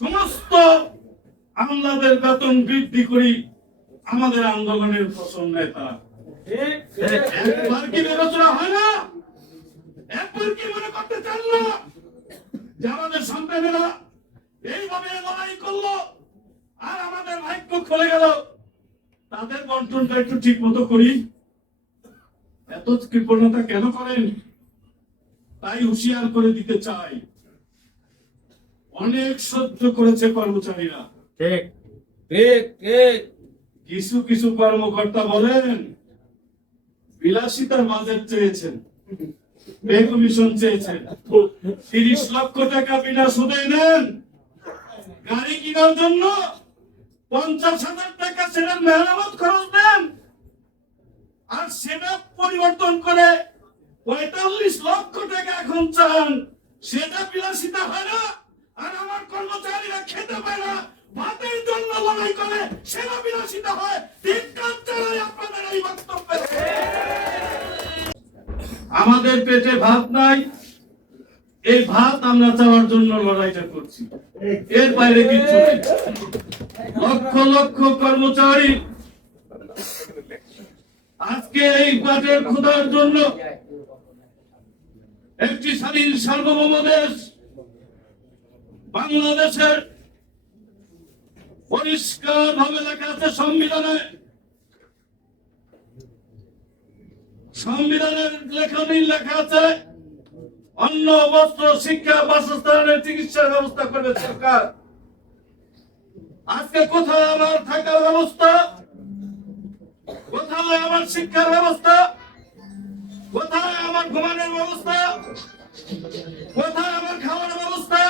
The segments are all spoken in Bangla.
সমস্ত আমলাদের বেতন বৃদ্ধি করি আমাদের আন্দোলনের ফসল নেতা। একবার কি বিবেচনা হয় না? একবার কি মনে করতে চান না যে আমাদের সন্তানেরা এইভাবে লড়াই করল আর আমাদের ভাগ্য খুলে গেল? তাদের বন্টনটা একটু ঠিক মতো করি। এত কৃপণতা কেন করেন? তাই হুঁশিয়ার করে দিতে চাই। অনেক সহ্য করেছে কর্মচারীরা। ঠিক। ঠিক ঠিক। কিছু কিছু কর্মকর্তা বলেন বিলাসিতার বাজেট চেয়েছেন পে কমিশন চেয়েছেন। তিরিশ লক্ষ টাকা বিনা সুদে নেন গাড়ি কেনার জন্য পঞ্চাশ হাজার টাকা সেটার মেরামত খরচ দেন আর সেটা পরিবর্তন করে পঁয়তাল্লিশ লক্ষ টাকা এখন চান সেটা বিলাসিতা হয় না। আর আমার কর্মচারীরা খেতে পায় না, ভাতের জন্য লড়াই করে বিলাসিতা হয় আপনাদের এই আমাদের পেটে ভাত নাই, এই ভাত আমরা চাওয়ার জন্য লড়াইটা করছি। এর বাইরে কিছু লক্ষ লক্ষ কর্মচারী আজকে এই পেটের ক্ষুধার জন্য একটি স্বাধীন সার্বভৌম দেশ বাংলাদেশের পরিষ্কার ভাবে লেখা আছে সংবিধানে। সংবিধানের লেখনী লেখা আছে, অন্ন, বস্ত্র, শিক্ষা, বাসস্থানের চিকিৎসার ব্যবস্থা করবে সরকার। আজকে কোথায় আমার থাকার ব্যবস্থা? কোথায় আমার শিক্ষার ব্যবস্থা? কোথায় আমার ঘুমানোর ব্যবস্থা কোথায় আমার খাওয়ার ব্যবস্থা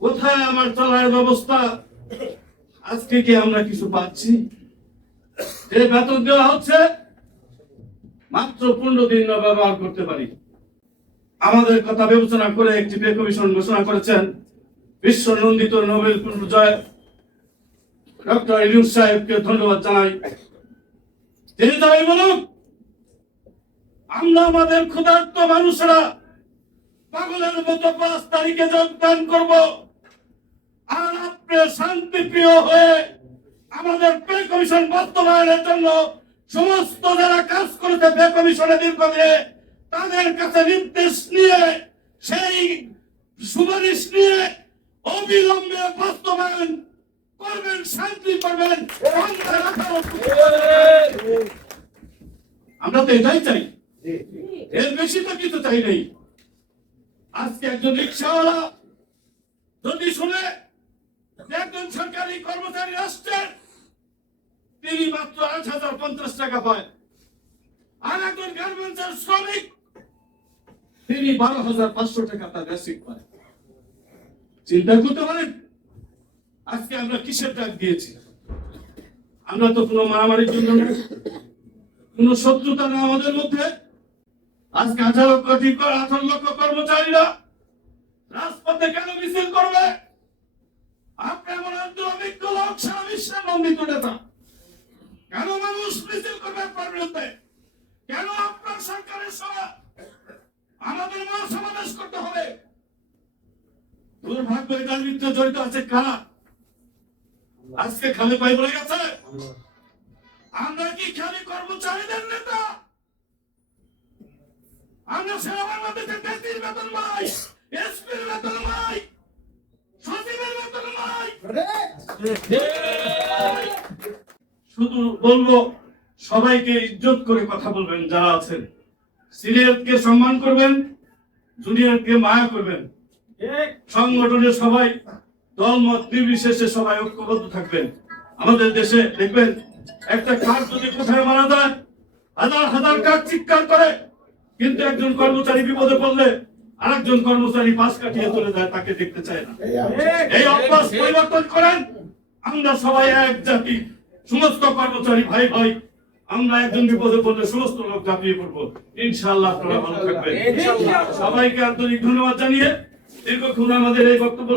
কোথায় আমার চলার ব্যবস্থা? আজকে কি আমরা কিছু পাচ্ছি? যে বেতন দেওয়া হচ্ছে, মাত্র পনেরো দিন ব্যবহার করতে পারি। আমাদের কথা বিবেচনা করে একটি পে কমিশন ঘোষণা করেছেন বিশ্ব নন্দিত নোবেল জয় ডক্টর সাহেবকে ধন্যবাদ জানাই। তিনি তাই বলুন আমরা আমাদের ক্ষুধার্ত মানুষরা পাগলের মতো পাঁচ তারিখে যোগদান করব। আর আপনি শান্তিপ্রিয় হয়ে আমাদের পে কমিশন বাস্তবায়নের জন্য সমস্ত যারা কাজ করেছে পে কমিশনে দীর্ঘদিনে, তাদের কাছে নির্দেশ নিয়ে, সেই সুপারিশ নিয়ে অবিলম্বে বাস্তবায়ন করবেন, শান্তি করবেন আমরা তো এটাই চাই। এর বেশি তো কিছু চাই নেই। আজকে একজন রিক্সাওয়ালা যদি শুনে একজন সরকারি কর্মচারী আসছেন তিনি মাত্র আট হাজার পঞ্চাশ টাকা পায়। আর একজন গার্মেন্টসের শ্রমিক, তিনি বারো হাজার পাঁচশো টাকা তার বেসিক পায়। চিন্তা করতে পারেন, আজকে আমরা কিসের ডাক দিয়েছি? আমরা তো কোনো মারামারির জন্য কোনো শত্রুতা না আমাদের মধ্যে। আজকে আঠারো কোটি আঠারো লক্ষ কর্মচারীরা রাজপথে কেন মিছিল করবে? আপনি এমন একজন অভিজ্ঞ লোক, সারা বিশ্বের নন্দিত নেতা। কেন মানুষ মিছিল করবে আপনার বিরুদ্ধে? কেন আপনার সরকারের সঙ্গে আমাদের মহা সমাবেশ করতে হবে। দুর্ভাগ্য এটার বিরুদ্ধে জড়িত আছে কারা? আজকে খালি পাই বলে গেছে। আমরা কি খালি কর্মচারীদের নেতা? আমরা সারা বাংলাদেশের বেতন পাই, এসপির বেতন পাই শুধু বলব, সবাইকে ইজ্জত করে কথা বলবেন, যারা আছেন। সিনিয়রকে সম্মান করবেন, জুনিয়রকে মায়া করবেন। সংগঠনের সবাই, দলমত নির্বিশেষে সবাই ঐক্যবদ্ধ থাকবেন। আমাদের দেশে দেখবেন, একটা কাজ যদি কোথায় মারা যায়, হাজার হাজার কাজ চিৎকার করে, কিন্তু একজন কর্মচারী বিপদে পড়লে আরেকজন কর্মচারী পাশ কাটিয়ে চলে যায় তাকে দেখতে চায় না। এই অভ্যাস পরিবর্তন করেন। আমরা সবাই এক জাতি। সমস্ত কর্মচারী ভাই ভাই আমরা একজন বিপদে পড়লে সমস্ত লোক ঝাঁপিয়ে পড়ব। ইনশাআল্লাহ আপনারা ভালো থাকবেন। সবাইকে আন্তরিক ধন্যবাদ জানিয়ে দীর্ঘক্ষণ আমাদের এই বক্তব্য